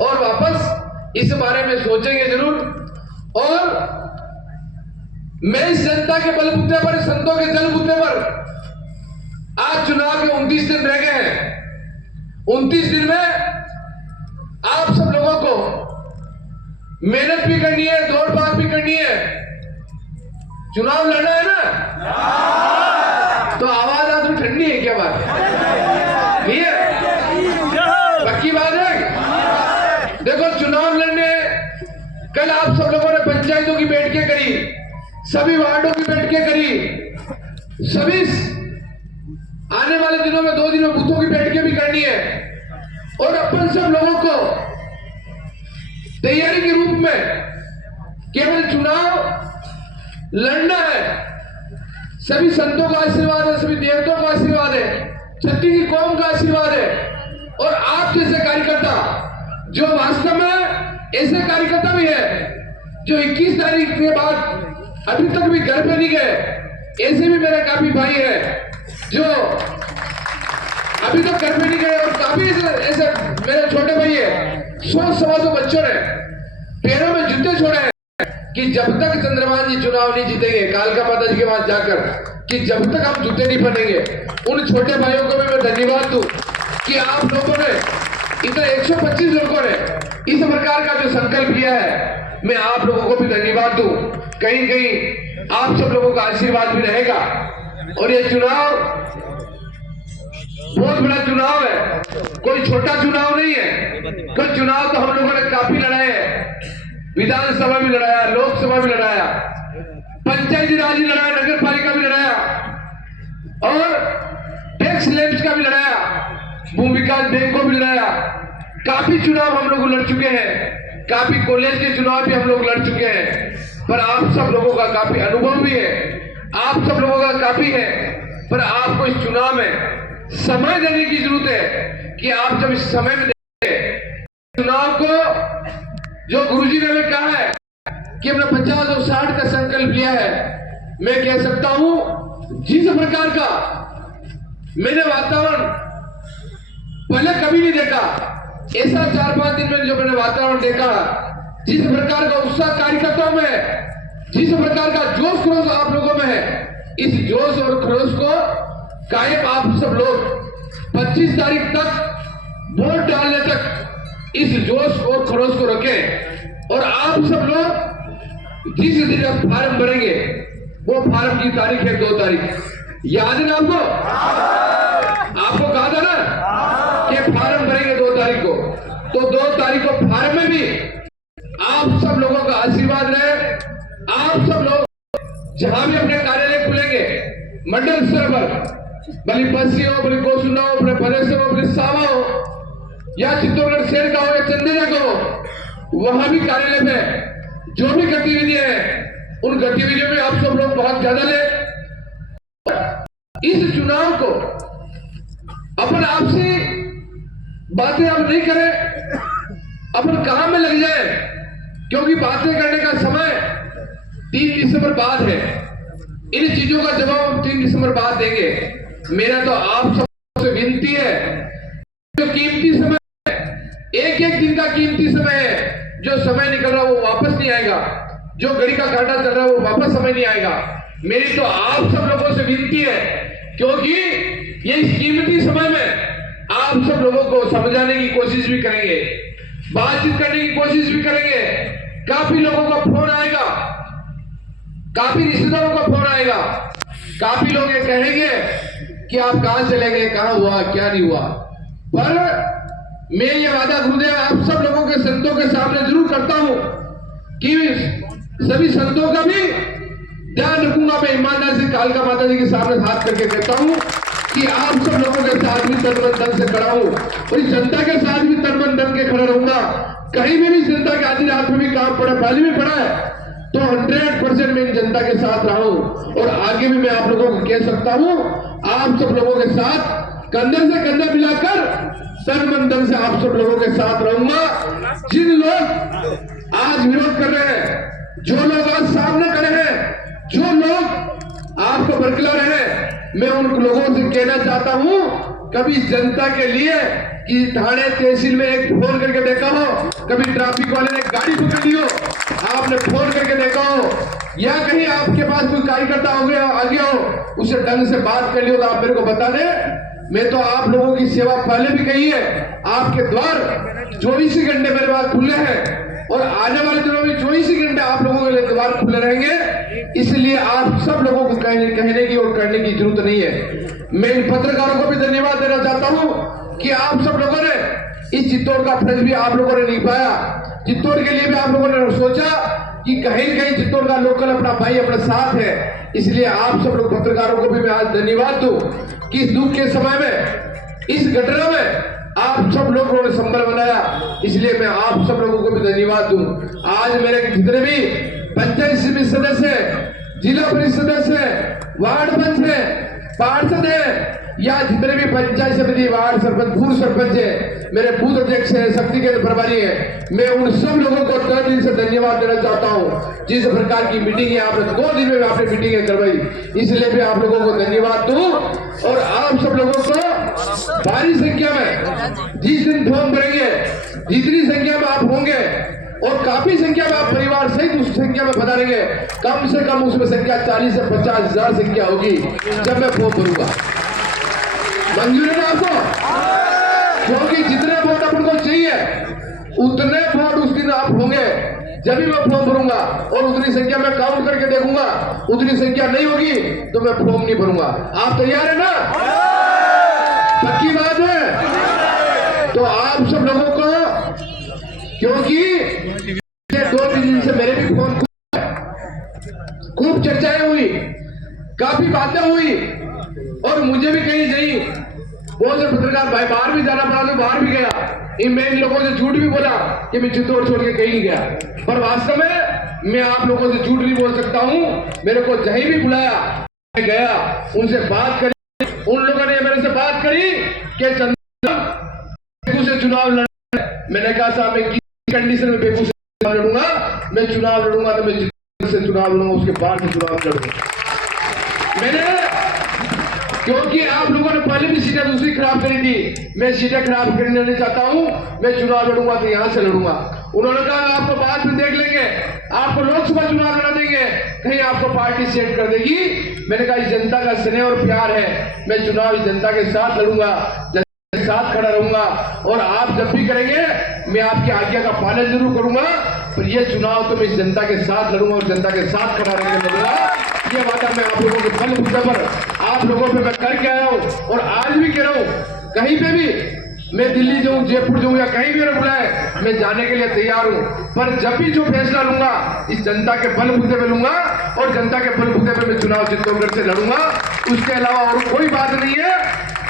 और वापस इस बारे में सोचेंगे जरूर। और मैं इस जनता के बलबूते पर, संतों के जलबूते पर, आज चुनाव के 29 दिन रह गए हैं। 29 दिन में आप सब लोगों को मेहनत भी करनी है, दौड़ भाग भी करनी है। चुनाव लड़ना है ना, तो आवाज आज में ठंडी है क्या? बात नहीं है, पक्की बात है। देखो, चुनाव लड़ने कल आप सब लोगों ने पंचायतों की बैठकें करी, सभी वार्डों की बैठकें करी, सभी आने वाले दिनों में 2 दिनों बूथों की बैठकें भी करनी है। और अपन सब लोगों को तैयारी के रूप में केवल चुनाव लड़ना है। सभी संतों का आशीर्वाद है, सभी देवताओं का आशीर्वाद है, छत्तीस की कौम का आशीर्वाद है। और आप जैसे कार्यकर्ता, जो वास्तव में ऐसे कार्यकर्ता भी है जो 21 तारीख के बाद अभी तक भी घर पे नहीं गए, ऐसे भी मेरे काफी भाई है जो अभी तक घर पे नहीं गए। और काफी ऐसे मेरे छोटे भाई है, 100-125 बच्चों ने पैरों में जूते छोड़े हैं कि जब तक चंद्रमान जी चुनाव नहीं जीतेंगे, कालका माता जी के पास जाकर, कि जब तक हम जूते नहीं बनेंगे। उन छोटे भाइयों को भी मैं धन्यवाद दूं कि आप लोगों ने, इतने 125 लोगों ने इस प्रकार का जो संकल्प लिया है, मैं आप लोगों को भी धन्यवाद दूं। कहीं कहीं आप सब लोगों का आशीर्वाद भी रहेगा। और ये चुनाव बहुत बड़ा चुनाव है, कोई छोटा चुनाव नहीं है। कोई चुनाव तो हम लोगों ने काफी लड़ाए हैं, विधानसभा भी लड़ाया, लोकसभा भी लड़ाया, पंचायती राज भी लड़ाया, नगर पालिका भी लड़ाया, और टैक्स स्लैब्स का भी लड़ाया, भूमि विकास बैंक को भी लड़ाया। काफी चुनाव हम लोग लड़ चुके हैं, काफी कॉलेज के चुनाव भी हम लोग लड़ चुके हैं। पर आप सब लोगों का काफी अनुभव भी है, आप सब लोगों का काफी है। पर आपको इस चुनाव में समय देने की जरूरत है कि आप जब इस समय में चुनाव को, जो गुरुजी ने कहा है कि हमने 50 और 60 का संकल्प लिया है, मैं कह सकता हूं जिस प्रकार का मैंने वातावरण पहले कभी नहीं देखा, ऐसा 4-5 दिन में जो मैंने वातावरण देखा, जिस प्रकार का उत्साह कार्यकर्ताओं में है, जिस प्रकार का जोश खरोश आप लोगों में है, इस जोश और खरोश को कायम आप सब लोग 25 तारीख तक वोट डालने तक इस जोश और खरोश को रखें। और आप सब लोग जिस दिन आप फार्म भरेंगे, वो फार्म की तारीख है 2 तारीख, याद है ना आपको? आपको कहा था ना कि फार्म भरेंगे 2 तारीख को, तो 2 तारीख को फार्म में भी आप सब लोगों का आशीर्वाद रहे। आप सब लोग जहां भी अपने कार्यालय खुलेंगे, मंडल स्तर पर, भले बस्सी हो, भले कोसुना हो, भले भरेसर हो, भले सावा हो, या चित्तौड़गढ़ शहर का हो या चंदेरा का हो, वहां भी कार्यालय में जो भी गतिविधियां हैं, उन गतिविधियों में आप सब लोग बहुत ज्यादा ले। इस चुनाव को अपन आपसे बातें अब नहीं करें, अपन काम में लग जाए, क्योंकि बातें करने का समय 3 दिसंबर बाद है। इन चीजों का जवाब हम 3 दिसंबर बाद देंगे। मेरा तो आप सबसे विनती है, जो कीमती समय, एक दिन का कीमती समय है, जो समय निकल रहा है वो वापस नहीं आएगा, जो घड़ी का कांटा चल रहा है वो वापस समय नहीं आएगा। मेरी तो आप सब लोगों से विनती है, क्योंकि ये इस कीमती समय में आप सब लोगों को समझाने की कोशिश भी करेंगे, बातचीत करने की कोशिश भी करेंगे। काफी लोगों का फोन आएगा, काफी रिश्तेदारों का फोन आएगा, काफी लोग ये कहेंगे कि आप कहां चले गए, कहां हुआ, क्या नहीं हुआ। पर मैं ये वादा गुरुदेव आप सब लोगों के संतों के सामने जरूर करता हूं कि सभी संतों का भी ध्यान रखूंगा। मैं ईमानदारी से कालका माता जी के सामने हाथ करके कहता हूं कि आप सब लोगों के साथ भी तन मन से खड़ा हूं, और इस जनता के साथ भी तन मन के खड़ा रहूंगा। कहीं भी जनता के आधी रात में भी काम पड़ा, पहले भी पड़ा है, तो 100% मैं इन जनता के साथ रहा हूं। और आगे भी मैं आप लोगों को कह सकता हूं, आप सब लोगों के साथ कंधे से कंधा मिलाकर तन मन धन से आप सब लोगों के साथ रहूंगा। जिन लोग आज विरोध कर रहे हैं, जो लोग आज सामने खड़े हैं, जो लोग आपको बरकरार है, मैं उन लोगों से कहना चाहता हूं, कभी जनता के लिए कि थाने तहसील में एक फोन करके देखा हो, कभी ट्रैफिक वाले ने गाड़ी पकड़ ली हो, आपने फोन करके देखा हो, या कहीं आपके पास कोई कार्यकर्ता हो गया आ गया हो, उससे ढंग से बात कर लियो तो आप मेरे को बता दें। मैं तो आप लोगों की सेवा पहले भी कही है, आपके द्वार 24 घंटे मेरे पास खुले हैं और आने वाले दिनों में 24 घंटे आप लोगों के लिए द्वार खुले रहेंगे। इसलिए आप सब लोगों को कहने की और करने की जरूरत नहीं है। मैं इन पत्रकारों को भी धन्यवाद देना चाहता हूं कि आप सब लोगों ने इस चित्तौड़ का फर्ज भी आप लोगों ने निभाया। चित्तौड़ के लिए भी आप लोगों ने सोचा कि कहीं न कहीं चित्तौड़ का लोकल अपना भाई अपने साथ है। इसलिए आप सब लोग पत्रकारों को भी मैं आज धन्यवाद दूं कि इस दुख के समय में, इस घटना में आप सब लोगों ने संबल बनाया। इसलिए मैं आप सब लोगों को भी धन्यवाद दूं। आज मेरे जितने भी पंचायत समिति सदस्य है, जिला परिषद सदस्य है, वार्ड पंच है, पार्षद है, या जितने भी पंचायत समिति वार्ड सरपंच पूर्व सरपंच है, मेरे बूथ अध्यक्ष है, शक्ति केंद्र प्रभारी है, मैं उन सब लोगों को तहे दिल से धन्यवाद देना चाहता हूं। जिस प्रकार की मीटिंग है आपने 2 दिन में आपने मीटिंग करवाई, इसलिए भी आप लोगों को धन्यवाद दूं। और आप सब लोगों को भारी संख्या में जिस दिन फॉर्म भरेंगे, जितनी संख्या में आप होंगे और काफी संख्या में आप परिवार सहित उस संख्या में पधारेंगे, कम से कम उसमें संख्या 40 से 50 हजार संख्या होगी जब मैं फॉर्म भरूंगा। मंजूर है ना आपको? क्योंकि जितने वोट अपन को चाहिए उतने वोट उस दिन आप होंगे जब भी मैं फॉर्म भरूंगा, और उतनी संख्या में काउंट करके देखूंगा, उतनी संख्या नहीं होगी तो मैं फॉर्म नहीं भरूंगा। आप तैयार है ना? पक्की बात है? तो आप सब लोगों को, क्योंकि 2-3 दिन से मेरे भी फोन खूब चर्चाएं हुई, काफी बातें हुई, और मुझे भी कहीं नहीं, बहुत से पत्रकार भाई बाहर भी जाना पड़ा तो बाहर भी गया। मैं इन लोगों से झूठ भी बोला कि मैं चित्तौड़ छोड़ के कहीं नहीं गया, पर वास्तव में मैं आप लोगों से झूठ नहीं बोल सकता हूं। मेरे को जहीं भी बुलाया मैं गया, उनसे बात करी, उन लोगों ने मेरे से बात करी कि बेगू से चुनाव लड़। मैंने कहा साहब मैं किस कंडीशन में बेगू से लड़ूंगा? मैं चुनाव लड़ूंगा तो मैं चित्तौड़ से चुनाव लड़ूंगा, उसके बाद से चुनाव लड़ूंगा। मैंने, क्योंकि आप लोगों ने पहले भी सीटें दूसरी खराब करी थी, मैं सीटें खराब करने नहीं चाहता हूं। मैं चुनाव लड़ूंगा तो यहां से लड़ूंगा। उन्होंने कहा आपको बाद में देख लेंगे, आपको लोकसभा चुनाव लड़ा देंगे, कहीं आपको पार्टी सेट कर देगी। मैंने कहा इस जनता का स्नेह और प्यार है, मैं चुनाव इस जनता के साथ लड़ूंगा, जनता के साथ खड़ा रहूंगा, और आप जब भी करेंगे मैं आपकी आज्ञा का पालन जरूर करूंगा। पर यह चुनाव तो मैं इस जनता के साथ लड़ूंगा और जनता के साथ खड़ा रहने लड़ूंगा। ये वादा मैं आप लोगों के बल बुद्धि पर आप लोगों पे मैं करके आया हूं, और आज भी कह रहा हूं। कहीं पे भी मैं दिल्ली जाऊं, जयपुर जाऊं, या कहीं भी मेरे बुलाए, मैं जाने के लिए तैयार हूं। पर जब भी जो फैसला लूंगा इस जनता के बल बुद्धि पे लूंगा, और जनता के बल बुद्धि पे मैं चुनाव चित्तौड़गढ़ से लड़ूंगा। उसके अलावा और कोई बात नहीं है।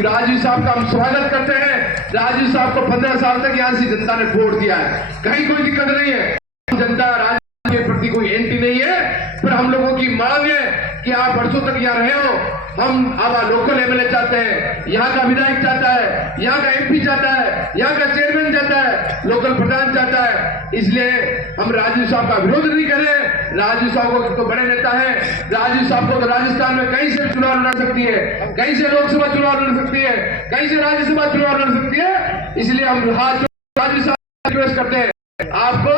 राजीव साहब का हम स्वागत करते हैं। राजीव साहब को 15 साल तक यहाँ से जनता ने वोट दिया है, कहीं कोई दिक्कत नहीं है। जनता राजीव के प्रति कोई एंटी नहीं है, पर हम लोगों की मांग है कि आप वर्षों तक यहाँ रहे हो। हम अब लोकल एमएलए चाहते हैं, यहाँ का विधायक चाहता है, यहाँ का एमपी चाहता है, यहाँ का चेयरमैन चाहता है, लोकल प्रधान चाहता है। इसलिए हम राजीव साहब का विरोध नहीं करें। राजीव साहब को तो बड़े नेता है, राजीव साहब को तो राजस्थान में कहीं से चुनाव लड़ सकती है, कहीं से लोकसभा चुनाव लड़ सकती है, कहीं से राज्यसभा चुनाव लड़ सकती है। इसलिए हम राजीव साहब रिक्वेस्ट करते हैं आपको,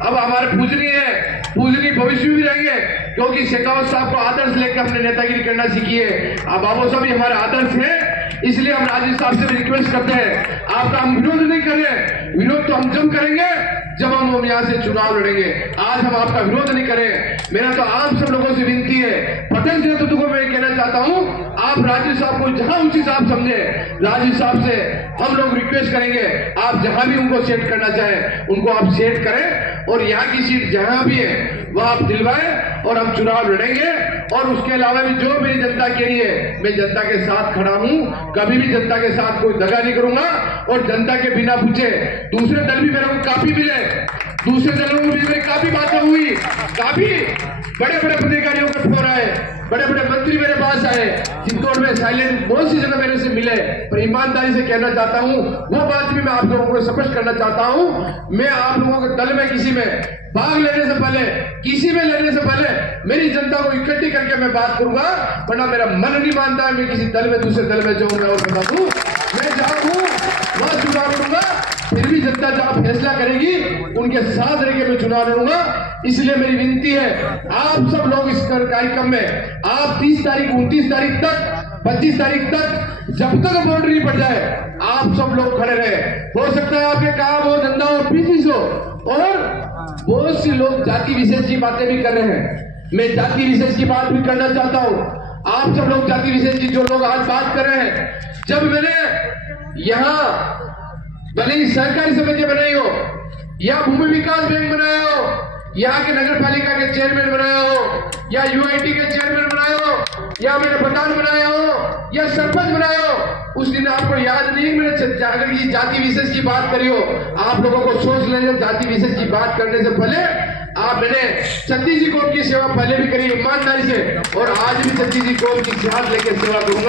अब हमारे पूजनीय है, पूजनीय भविष्य भी रहेंगे, क्योंकि शेखावत साहब को आदर्श लेकर हमने नेतागिरी करना सीखी है। अब बाबू साहब भी हमारे आदर्श हैं, इसलिए हम राजीव साहब से भी रिक्वेस्ट करते हैं, आपका हम विरोध नहीं कर रहे। विरोध तो हम जब करेंगे जब हम यहाँ से चुनाव लड़ेंगे। आज हम आपका विरोध नहीं करें। मेरा तो आप सब लोगों से विनती है, पटेल नेतृत्व को मैं कहना चाहता हूँ, आप राजीव साहब को जहां उचित आप समझे, राजीव साहब से हम लोग रिक्वेस्ट करेंगे, आप जहां भी उनको सेट करना चाहें उनको आप सेट करें, और यहाँ की सीट जहां भी है वह आप दिलवाएं, और हम चुनाव लड़ेंगे। और उसके अलावा भी जो मेरी जनता कह रही है, मैं जनता के साथ खड़ा हूं, कभी भी जनता के साथ कोई दगा नहीं करूंगा। और जनता के बिना पूछे दूसरे दल भी मेरे को काफी मिले, दूसरे दलों में भी मेरी काफी बातें हुई, काफी बड़े बड़े पदाधिकारियों के फोन आए, बड़े बड़े मंत्री मेरे पास आए, चित्तौड़ में साइलेंट बहुत सी जगह मेरे से मिले। पर ईमानदारी से कहना चाहता हूं, वो बात भी मैं आप लोगों को स्पष्ट करना चाहता हूं, मैं आप लोगों के दल में किसी में भाग लेने से पहले, किसी में लेने से पहले मेरी जनता को इकट्ठी करके मैं बात करूंगा, वरना मेरा मन नहीं मानता है मैं किसी दल में दूसरे दल में जाऊंगा। और बता दूं चुनाव लड़ूंगा, फिर भी जनता जहां फैसला करेगी उनके साथ रह के मैं चुनाव लड़ूंगा। इसलिए मेरी विनती है आप सब लोग इस कार्यक्रम में आप 30 तारीख 29 तारीख तक 25 तारीख तक जब तक बाउंड्री पड़ जाए आप सब लोग खड़े रहे। हो सकता है आपके काम हो, धंधा हो, बिजनेस हो, और बहुत से लोग जाति विशेष की बातें भी कर रहे हैं। मैं जाति विशेष की बात भी करना चाहता हूं। आप सब लोग जाति विशेष की जो लोग आज बात कर रहे हैं, जब मैंने यहाँ भले ही सहकारी समिति बनाई हो या भूमि विकास बैंक बनाया हो, यहाँ के नगर पालिका के चेयरमैन बनाया हो, या यूआईटी के चेयरमैन बनाया हो, या मैंने प्रधान बनाया हो, या सरपंच बनाया हो, उस दिन आपको याद नहीं मैंने अगर ये जाति विशेष की बात करी हो। आप लोगों को सोच लेना, जाति विशेष की बात करने से पहले मैंने छत्तीस जी कौम की सेवा पहले भी करी ईमानदारी से, और आज भी छत्तीस जी कौम की ध्यान लेकर सेवा करूंगा।